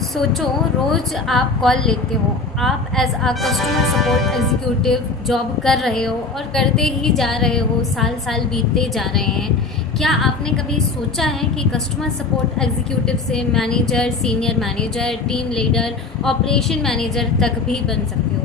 सोचो, रोज़ आप कॉल लेते हो, आप as a customer support executive job कर रहे हो और करते ही जा रहे हो, साल साल बीतते जा रहे हैं। क्या आपने कभी सोचा है कि कस्टमर सपोर्ट एग्जीक्यूटिव से manager, senior manager, team leader, operation manager तक भी बन सकते हो?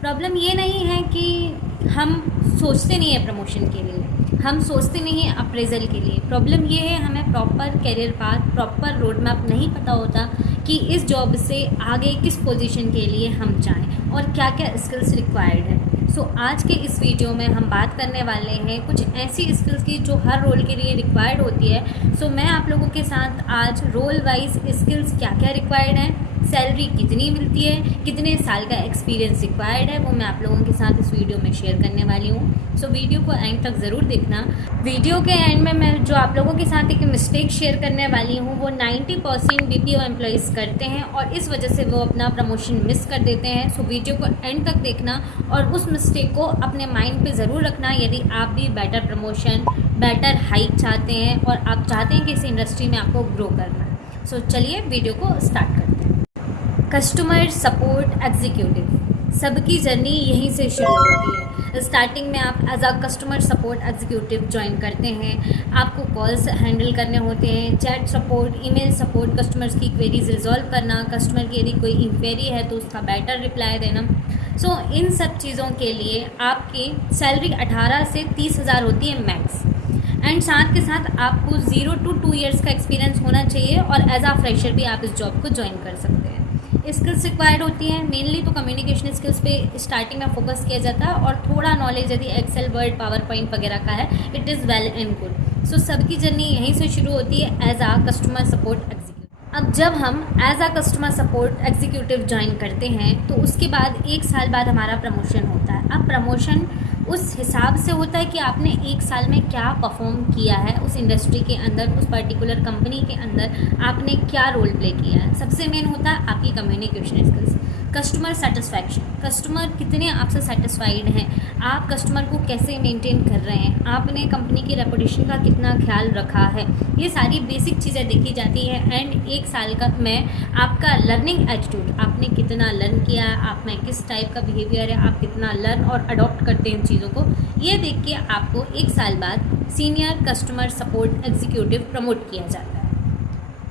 प्रॉब्लम ये नहीं है कि हम सोचते नहीं हैं प्रमोशन के लिए, हम सोचते नहीं हैं अप्रेजल के लिए। प्रॉब्लम ये है, हमें proper career path, proper road map नहीं पता होता कि इस जॉब से आगे किस पोजीशन के लिए हम जाएं और क्या क्या स्किल्स रिक्वायर्ड है। आज के इस वीडियो में हम बात करने वाले हैं कुछ ऐसी स्किल्स की जो हर रोल के लिए रिक्वायर्ड होती है। मैं आप लोगों के साथ आज रोल वाइज स्किल्स क्या क्या रिक्वायर्ड हैं, सैलरी कितनी मिलती है, कितने साल का एक्सपीरियंस रिक्वायर्ड है, वो मैं आप लोगों के साथ इस वीडियो में शेयर करने वाली हूँ। वीडियो को एंड तक ज़रूर देखना। वीडियो के एंड में मैं जो आप लोगों के साथ एक मिस्टेक शेयर करने वाली हूँ, वो 90% बीपीओ एम्प्लॉयज़ करते हैं और इस वजह से वो अपना प्रमोशन मिस कर देते हैं। वीडियो को एंड तक देखना और उस मिस्टेक को अपने माइंड पे ज़रूर रखना यदि आप भी बेटर प्रमोशन, बेटर हाइक चाहते हैं और आप चाहते हैं कि इस इंडस्ट्री में आपको ग्रो करना है। चलिए वीडियो को स्टार्ट करते हैं। कस्टमर सपोर्ट एग्जीक्यूटिव, सबकी जर्नी यहीं से शुरू होती है। स्टार्टिंग में आप as a customer support executive join करते हैं, आपको कॉल्स हैंडल करने होते हैं, chat support, email support, customers की क्वेरीज रिजॉल्व करना, कस्टमर की यदि कोई इंक्वायरी है तो उसका बेटर रिप्लाई देना। इन सब चीज़ों के लिए आपकी सैलरी 18 से 30,000 होती है मैक्स। एंड साथ के साथ आपको 0 to 2 ईयर्स का एक्सपीरियंस होना चाहिए और एज आ फ्रेशर भी आप इस जॉब को ज्वाइन कर सकते हैं। स्किल्स रिक्वायर्ड होती हैं मेनली तो कम्युनिकेशन स्किल्स पे स्टार्टिंग में फोकस किया जाता है और थोड़ा नॉलेज यदि एक्सेल, वर्ड, पावर पॉइंट वगैरह का है, it is well and good. सबकी जर्नी यहीं से शुरू होती है एज आ कस्टमर सपोर्ट एग्जीक्यूटिव। अब जब हम एज आ कस्टमर सपोर्ट एग्जीक्यूटिव ज्वाइन करते हैं तो उसके बाद 1 साल बाद हमारा प्रमोशन होता है। अब प्रमोशन उस हिसाब से होता है कि आपने 1 साल में क्या परफॉर्म किया है उस इंडस्ट्री के अंदर, उस पर्टिकुलर कंपनी के अंदर आपने क्या रोल प्ले किया है। सबसे मेन होता है आपकी communication skills, customer satisfaction, customer कितने आपसे सेटिस्फाइड हैं, आप कस्टमर को कैसे मेंटेन कर रहे हैं, आपने कंपनी की रेपुटेशन का कितना ख्याल रखा है। ये सारी बेसिक चीज़ें देखी जाती हैं। एंड 1 साल का में आपका लर्निंग एटीट्यूड, आपने कितना लर्न किया है, आप में किस टाइप का बिहेवियर है, आप कितना लर्न और अडॉप्ट करते हैं चीज़ों को, ये देख के आपको 1 साल बाद senior customer support executive promote किया जाता है।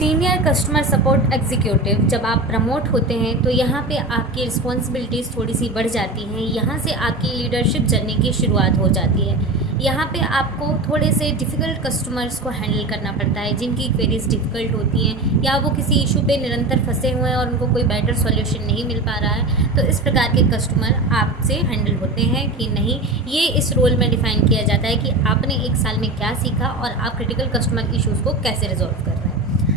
सीनियर कस्टमर सपोर्ट एग्जीक्यूटिव जब आप प्रमोट होते हैं तो यहाँ पे आपकी रिस्पॉन्सिबिलिटीज़ थोड़ी सी बढ़ जाती हैं। यहाँ से आपकी लीडरशिप जर्नी की शुरुआत हो जाती है। यहाँ पे आपको थोड़े से डिफ़िकल्ट कस्टमर्स को हैंडल करना पड़ता है, जिनकी क्वेरीज डिफ़िकल्ट होती हैं या वो किसी इशू पे निरंतर फंसे हुए हैं और उनको कोई बेटर सॉल्यूशन नहीं मिल पा रहा है। तो इस प्रकार के कस्टमर आपसे हैंडल होते हैं कि नहीं। ये इस रोल में डिफ़ाइन किया जाता है कि आपने 1 साल में क्या सीखा और आप क्रिटिकल कस्टमर इशूज़ को कैसे रिजॉल्व कर रहे हैं।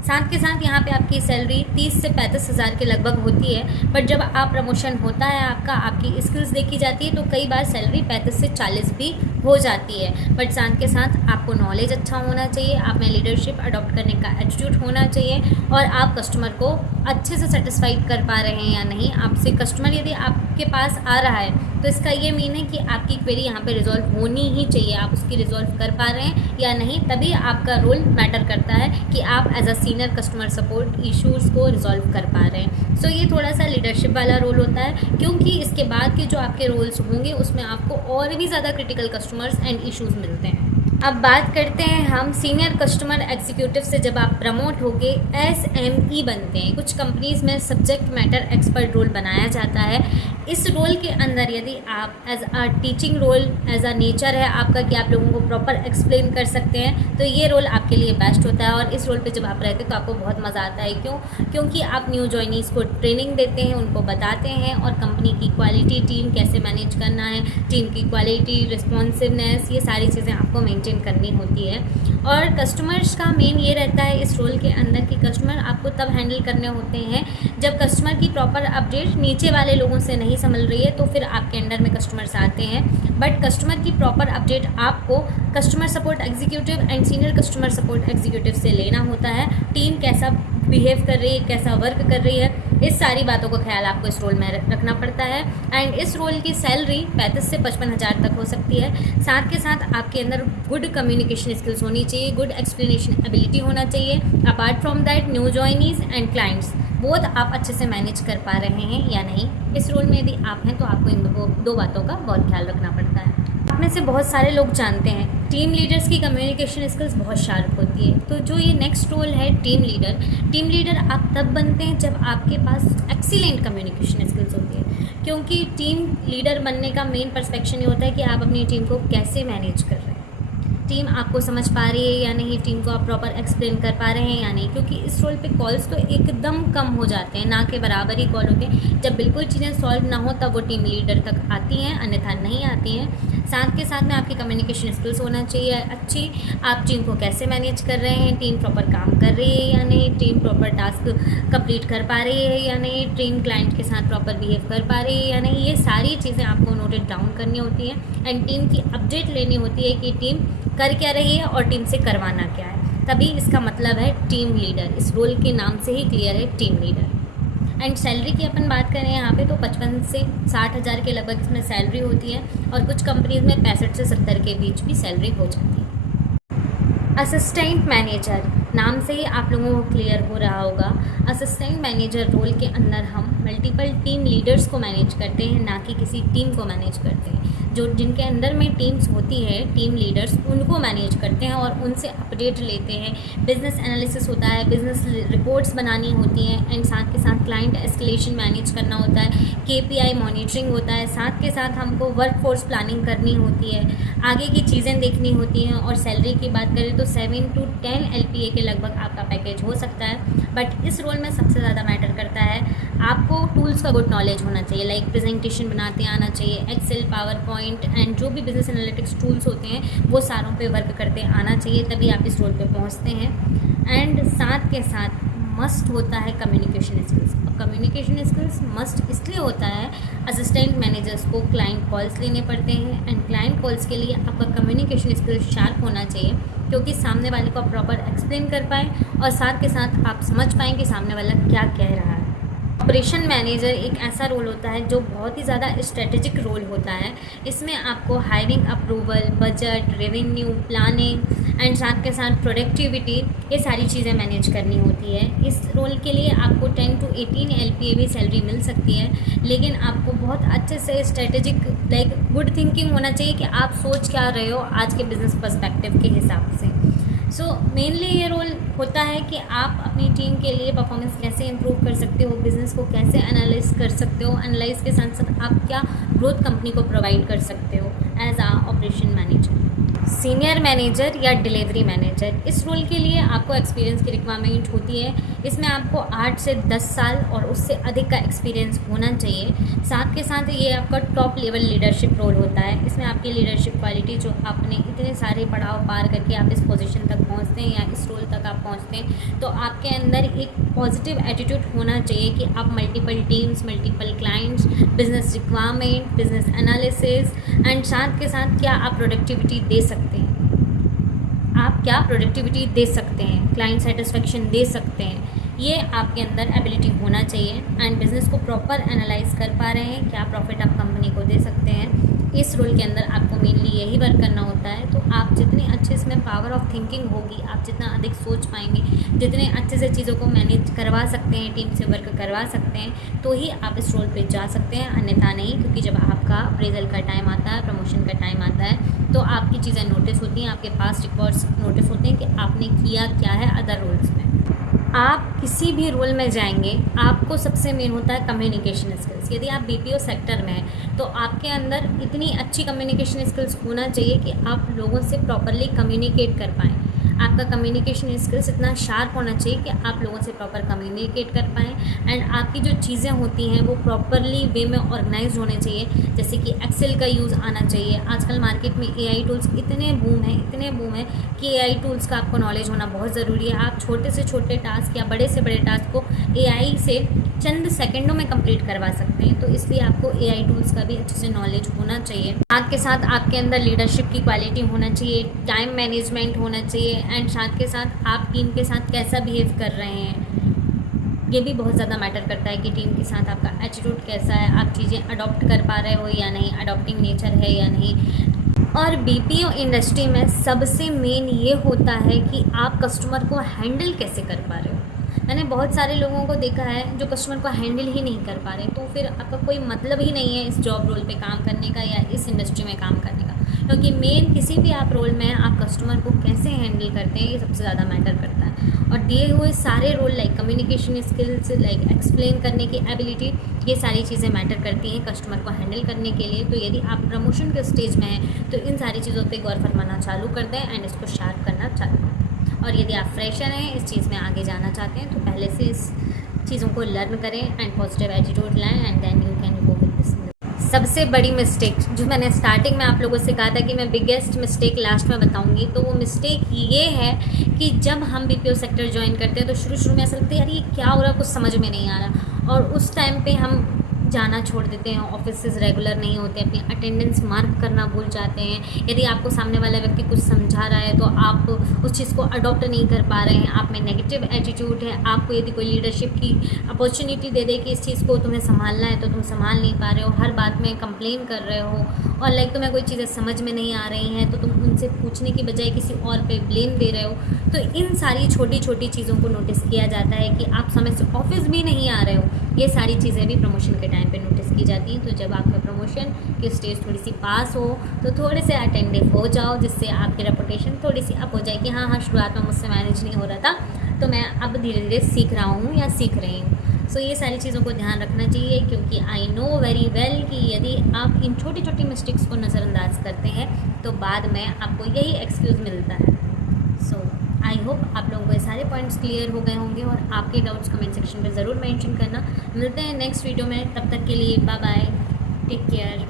साथ के साथ यहाँ पे आपकी सैलरी 30 से 35 हज़ार के लगभग होती है। बट जब आप प्रमोशन होता है आपका, आपकी स्किल्स देखी जाती है तो कई बार सैलरी 35 से 40 भी हो जाती है। बट साथ के साथ आपको नॉलेज अच्छा होना चाहिए, आप में लीडरशिप अडॉप्ट करने का एटीट्यूड होना चाहिए और आप कस्टमर को अच्छे से सेटिस्फाइड कर पा रहे हैं या नहीं। आपसे कस्टमर यदि आपके पास आ रहा है तो इसका ये मीन है कि आपकी क्वेरी यहाँ पे रिजॉल्व होनी ही चाहिए, आप उसकी रिजॉल्व कर पा रहे हैं या नहीं, तभी आपका रोल मैटर करता है कि आप as a senior customer support issues को रिजॉल्व कर पा रहे हैं। ये थोड़ा सा लीडरशिप वाला रोल होता है, क्योंकि इसके बाद के जो आपके रोल्स होंगे उसमें आपको और भी ज़्यादा क्रिटिकल कस्टमर्स एंड इश्यूज़ मिलते हैं। अब बात करते हैं हम सीनियर कस्टमर एग्जीक्यूटिव से जब आप प्रमोट होके SME बनते हैं। कुछ कंपनीज़ में सब्जेक्ट मैटर एक्सपर्ट रोल बनाया जाता है। इस रोल के अंदर यदि आप as a teaching role, as a nature है आपका कि आप लोगों को प्रॉपर एक्सप्लेन कर सकते हैं, तो ये रोल आपके लिए बेस्ट होता है। और इस रोल पे जब आप रहते हैं तो आपको बहुत मज़ा आता है। क्योंकि आप न्यू जॉइनीज़ को ट्रेनिंग देते हैं, उनको बताते हैं और कंपनी की क्वालिटी, टीम कैसे मैनेज करना है, टीम की क्वालिटी, रिस्पॉन्सिवनेस, ये सारी चीज़ें आपको मेंटेन करनी होती है। और कस्टमर्स का मेन ये रहता है इस रोल के अंदर कि कस्टमर आपको तब हैंडल करने होते हैं जब कस्टमर की प्रॉपर अपडेट नीचे वाले लोगों से नहीं संभल रही है, तो फिर आपके अंडर में कस्टमर्स आते हैं। बट कस्टमर की प्रॉपर अपडेट आपको customer support executive and senior customer support executive से लेना होता है। टीम कैसा बिहेव कर रही है, कैसा वर्क कर रही है, इस सारी बातों का ख्याल आपको इस रोल में रखना पड़ता है। एंड इस रोल की सैलरी 35 से 55 हज़ार तक हो सकती है। साथ के साथ आपके अंदर गुड कम्युनिकेशन स्किल्स होनी चाहिए, गुड एक्सप्लेनेशन एबिलिटी होना चाहिए। Apart from that, new joinees and clients both आप अच्छे से मैनेज कर पा रहे हैं या नहीं। इस रोल में यदि आप हैं तो आपको इन दो बातों का बहुत ख्याल रखना पड़ता है। आप में से बहुत सारे लोग जानते हैं टीम लीडर्स की कम्युनिकेशन स्किल्स बहुत शार्प होती है। तो जो ये नेक्स्ट रोल है टीम लीडर आप तब बनते हैं जब आपके पास एक्सीलेंट कम्युनिकेशन स्किल्स होती है, क्योंकि टीम लीडर बनने का मेन पर्सपेक्शन ये होता है कि आप अपनी टीम को कैसे मैनेज कर रहे हैं, टीम आपको समझ पा रही है या नहीं, टीम को आप प्रॉपर एक्सप्लेन कर पा रहे हैं या नहीं। क्योंकि इस रोल पे कॉल्स तो एकदम कम हो जाते हैं, ना के बराबर ही कॉल होते हैं। जब बिल्कुल चीज़ें सॉल्व ना हो तब वो टीम लीडर तक आती हैं, अन्यथा नहीं आती हैं। साथ के साथ में आपकी कम्युनिकेशन स्किल्स होना चाहिए अच्छी। आप टीम को कैसे मैनेज कर रहे हैं, टीम प्रॉपर काम कर रही है या नहीं, टीम प्रॉपर टास्क कंप्लीट कर पा रही है या नहीं, टीम क्लाइंट के साथ प्रॉपर बिहेव कर पा रही है या नहीं। ये सारी चीज़ें आपको नोटेड डाउन करनी होती हैं एंड टीम की अपडेट लेनी होती है कि टीम कर क्या रही है और टीम से करवाना क्या है। तभी इसका मतलब है टीम लीडर। इस रोल के नाम से ही क्लियर है टीम लीडर। एंड सैलरी की अपन बात करें यहाँ पे तो 55 से 60 हज़ार के लगभग इसमें सैलरी होती है और कुछ कंपनीज में 65 से 70 के बीच भी सैलरी हो जाती है। असिस्टेंट मैनेजर, नाम से ही आप लोगों को क्लियर हो रहा होगा। असिस्टेंट मैनेजर रोल के अंदर हम मल्टीपल टीम लीडर्स को मैनेज करते हैं, ना कि किसी टीम को मैनेज करते हैं। जो जिनके अंदर में टीम्स होती है, टीम लीडर्स, उनको मैनेज करते हैं और उनसे अपडेट लेते हैं। बिजनेस एनालिसिस होता है, बिजनेस रिपोर्ट्स बनानी होती हैं एंड साथ के साथ क्लाइंट एस्केलेशन मैनेज करना होता है, KPI मॉनिटरिंग होता है। साथ के साथ हमको वर्कफोर्स प्लानिंग करनी होती है, आगे की चीज़ें देखनी होती हैं। और सैलरी की बात करें तो 7 to 10 LPA के लगभग आपका पैकेज हो सकता है। बट इस रोल में सबसे ज़्यादा मैटर करता है आपको टूल्स का गुड नॉलेज होना चाहिए, लाइक प्रेजेंटेशन बनाते आना चाहिए, एक्सेल, पावर पॉइंट एंड जो भी बिजनेस एनालिटिक्स टूल्स होते हैं वो सारों पे वर्क करते आना चाहिए, तभी आप इस रोल पे पहुंचते हैं। एंड साथ के साथ मस्ट होता है कम्युनिकेशन स्किल्स। अब कम्युनिकेशन स्किल्स मस्ट इसलिए होता है, असिस्टेंट मैनेजर्स को क्लाइंट कॉल्स लेने पड़ते हैं एंड क्लाइंट कॉल्स के लिए आपका कम्युनिकेशन स्किल्स शार्प होना चाहिए, क्योंकि सामने वाले को आप प्रॉपर एक्सप्लेन कर पाएँ और साथ के साथ आप समझ पाएँ कि सामने वाला क्या कह रहा है। ऑपरेशन मैनेजर एक ऐसा रोल होता है जो बहुत ही ज़्यादा स्ट्रेटेजिक रोल होता है। इसमें आपको hiring approval, budget, revenue, planning and साथ के साथ प्रोडक्टिविटी, ये सारी चीज़ें मैनेज करनी होती है। इस रोल के लिए आपको 10 to 18 LPA भी सैलरी मिल सकती है, लेकिन आपको बहुत अच्छे से स्ट्रेटेजिक लाइक गुड थिंकिंग होना चाहिए कि आप सोच क्या रहे हो आज के बिजनेस पर्सपेक्टिव के हिसाब से। सो मेनली ये रोल होता है कि आप अपनी टीम के लिए परफॉर्मेंस कैसे इंप्रूव कर सकते हो, बिज़नेस को कैसे एनालाइज कर सकते हो, एनालाइज के साथ साथ आप क्या ग्रोथ कंपनी को प्रोवाइड कर सकते हो एज आ ऑपरेशन मैनेजर। सीनियर मैनेजर या डिलीवरी मैनेजर, इस रोल के लिए आपको एक्सपीरियंस की रिक्वायरमेंट होती है। इसमें आपको 8 से 10 साल और उससे अधिक का एक्सपीरियंस होना चाहिए। साथ के साथ ये आपका टॉप लेवल लीडरशिप रोल होता है। इसमें आपकी लीडरशिप क्वालिटी जो आपने इतने सारे पड़ाव पार करके आप इस पोजीशन तक पहुंचते हैं या इस रोल तक आप पहुंचते हैं, तो आपके अंदर एक पॉजिटिव एटीट्यूड होना चाहिए कि आप multiple teams, multiple clients, business requirement, business analysis and साथ के साथ क्या आप प्रोडक्टिविटी दे सकते हैं, आप क्या प्रोडक्टिविटी दे सकते हैं, क्लाइंट सेटिस्फेक्शन दे सकते हैं, ये आपके अंदर एबिलिटी होना चाहिए। एंड बिज़नेस को प्रॉपर एनालाइज कर पा रहे हैं, क्या प्रॉफिट आप कंपनी को दे सकते हैं। इस रोल के अंदर आपको मेनली यही वर्क करना होता है। तो आप जितनी अच्छे इसमें पावर ऑफ थिंकिंग होगी, आप जितना अधिक सोच पाएंगे, जितने अच्छे से चीज़ों को मैनेज करवा सकते हैं, टीम से वर्क करवा सकते हैं, तो ही आप इस रोल पे जा सकते हैं, अन्यथा नहीं। क्योंकि जब आपका अप्रेजल का टाइम आता है, प्रमोशन का टाइम आता है, तो आपकी चीज़ें नोटिस होती हैं, आपके पास रिकॉर्ड्स नोटिस होते हैं कि आपने किया क्या है अदर रोल्स में। आप किसी भी रोल में जाएंगे, आपको सबसे मेन होता है कम्युनिकेशन स्किल्स। यदि आप BPO सेक्टर में हैं तो आपके अंदर इतनी अच्छी कम्युनिकेशन स्किल्स होना चाहिए कि आप लोगों से प्रॉपरली कम्युनिकेट कर पाएँ। आपका कम्युनिकेशन स्किल्स इतना शार्प होना चाहिए कि आप लोगों से प्रॉपर कम्युनिकेट कर पाएँ एंड आपकी जो चीज़ें होती हैं वो प्रॉपरली वे में ऑर्गेनाइज होने चाहिए। जैसे कि एक्सेल का यूज़ आना चाहिए। आजकल मार्केट में AI टूल्स इतने बूम हैं कि AI टूल्स का आपको नॉलेज होना बहुत ज़रूरी है। आप छोटे से छोटे टास्क या बड़े से बड़े टास्क को AI से चंद सेकंडों में कंप्लीट करवा सकते हैं, तो इसलिए आपको AI टूल्स का भी अच्छे से नॉलेज होना चाहिए। साथ के साथ आपके अंदर लीडरशिप की क्वालिटी होना चाहिए, टाइम मैनेजमेंट होना चाहिए एंड साथ के साथ आप टीम के साथ कैसा बिहेव कर रहे हैं, ये भी बहुत ज़्यादा मैटर करता है कि टीम के साथ आपका एटीट्यूड कैसा है, आप चीज़ें अडॉप्ट कर पा रहे हो या नहीं, अडॉप्टिंग नेचर है या नहीं। और BPO इंडस्ट्री में सबसे मेन ये होता है कि आप कस्टमर को हैंडल कैसे कर पा रहे हो। मैंने बहुत सारे लोगों को देखा है जो कस्टमर को हैंडल ही नहीं कर पा रहे, तो फिर आपका कोई मतलब ही नहीं है इस जॉब रोल पे काम करने का या इस इंडस्ट्री में काम करने का, क्योंकि मेन किसी भी आप रोल में आप कस्टमर को कैसे हैंडल करते हैं ये सबसे ज़्यादा मैटर करता है। और दिए हुए सारे role like communication skills, like explain करने की एबिलिटी, ये सारी चीज़ें मैटर करती हैं कस्टमर को हैंडल करने के लिए। तो यदि आप प्रमोशन के स्टेज में हैं तो इन सारी चीज़ों पे गौर फरमाना चालू कर दें एंड इसको शार्प करना चालू कर दें। और यदि आप फ्रेशर हैं, इस चीज़ में आगे जाना चाहते हैं, तो पहले से इस चीज़ों को लर्न करें एंड पॉजिटिव एटीट्यूड लाएं and then you can go with this. सबसे बड़ी मिस्टेक जो मैंने स्टार्टिंग में आप लोगों से कहा था कि मैं बिगेस्ट मिस्टेक लास्ट में बताऊंगी, तो वो मिस्टेक ये है कि जब हम बीपीओ सेक्टर ज्वाइन करते हैं तो शुरू में ऐसा लगता है यार ये क्या हो रहा है, कुछ समझ में नहीं आ रहा, और उस टाइम पे हम जाना छोड़ देते हैं, ऑफिसेज रेगुलर नहीं होते, अपनी अटेंडेंस मार्क करना भूल जाते हैं। यदि आपको सामने वाला व्यक्ति कुछ समझा रहा है तो आप उस चीज़ को अडॉप्ट नहीं कर पा रहे हैं, आप में नेगेटिव एटीट्यूड है। आपको यदि कोई लीडरशिप की अपॉर्चुनिटी दे दे कि इस चीज़ को तुम्हें संभालना है तो तुम संभाल नहीं पा रहे हो, हर बात में कंप्लेन कर रहे हो, और लाइक तुम्हें कोई चीज़ें समझ में नहीं आ रही हैं तो तुम उनसे पूछने की बजाय किसी और पे ब्लेम दे रहे हो। तो इन सारी छोटी छोटी चीज़ों को नोटिस किया जाता है कि आप समय से ऑफिस भी नहीं आ रहे हो, ये सारी चीज़ें भी प्रमोशन के टाइम पे नोटिस की जाती हैं। तो जब आपका प्रमोशन की स्टेज थोड़ी सी पास हो तो थोड़े से अटेंटिव हो जाओ, जिससे आपकी रेपुटेशन थोड़ी सी अप हो जाए कि हाँ शुरुआत में मुझसे मैनेज नहीं हो रहा था, तो मैं अब धीरे धीरे सीख रहा हूँ या सीख रही हूँ। सो ये सारी चीज़ों को ध्यान रखना चाहिए, क्योंकि आई नो वेरी वेल कि यदि आप इन छोटी छोटी मिस्टेक्स को नज़रअंदाज करते हैं तो बाद में आपको यही एक्सक्यूज़ मिलता है। सो आई होप आप लोगों को ये सारे पॉइंट्स क्लियर हो गए होंगे, और आपके डाउट्स कमेंट सेक्शन में ज़रूर मेंशन करना। मिलते हैं नेक्स्ट वीडियो में, तब तक के लिए बाय बाय, टेक केयर।